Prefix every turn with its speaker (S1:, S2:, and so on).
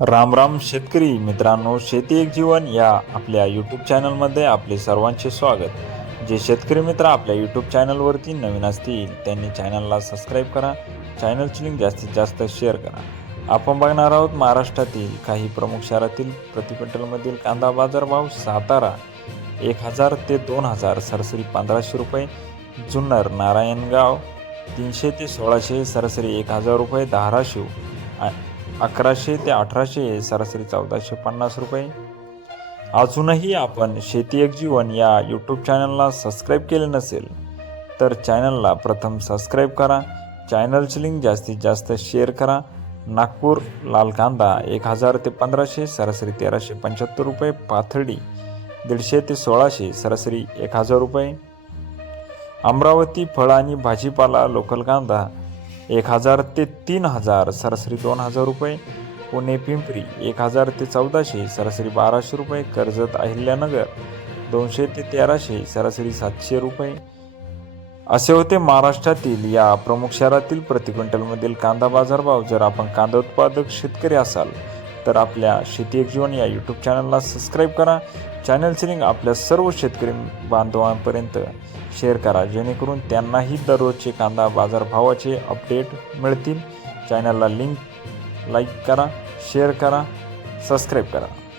S1: राम राम शेतकरी मित्रांनो शेती एक जीवन या आपल्या यूट्यूब चॅनलमध्ये आपले सर्वांचे स्वागत. जे शेतकरी मित्र आपल्या यूट्यूब चॅनलवरती नवीन असतील त्यांनी चॅनलला सबस्क्राईब करा. चॅनलची लिंक जास्तीत जास्त शेअर करा. आपण बघणार आहोत महाराष्ट्रातील काही प्रमुख शहरातील प्रतिक्विंटलमधील कांदा बाजारभाव सातारा एक हजार ते दोन हजार सरासरी पंधराशे रुपये. जुन्नर नारायणगाव तीनशे ते सोळाशे सरासरी एक हजार रुपये धाराशिव अकराशे ते अठराशे सरासरी चौदाशे पन्नास रुपये. अजूनही आपण शेती एक जीवन या यूट्यूब चॅनलला सबस्क्राईब केले नसेल तर चॅनलला प्रथम सबस्क्राईब करा. चॅनलची लिंक जास्तीत जास्त शेअर करा. नागपूर लाल कांदा एक हजार ते पंधराशे सरासरी तेराशे पंच्याहत्तर रुपये. पाथर्डी दीडशे ते सोळाशे सरासरी एक हजार रुपये. अमरावती फळ आणि भाजीपाला लोकल कांदा एक हजार ते तीन हजार सरासरी दोन हजार रुपये. पुणे पिंपरी एक हजार ते चौदाशे सरासरी बाराशे रुपये. कर्जत अहिल्यानगर दोनशे ते तेराशे सरासरी सातशे रुपये. असे होते महाराष्ट्रातील या प्रमुख शहरातील प्रति क्विंटलमधील कांदा बाजारभाव. जर आपण कांदा उत्पादक शेतकरी असाल तर आपल्या शेती एक जीवन या यूट्यूब चॅनलला सबस्क्राईब करा. चॅनलची लिंक आपल्या सर्व शेतकरी बांधवांपर्यंत शेअर करा. जेणेकरून त्यांनाही दररोजचे कांदा बाजारभावाचे अपडेट मिळतील. चॅनलला लिंक लाईक करा शेअर करा सबस्क्राईब करा.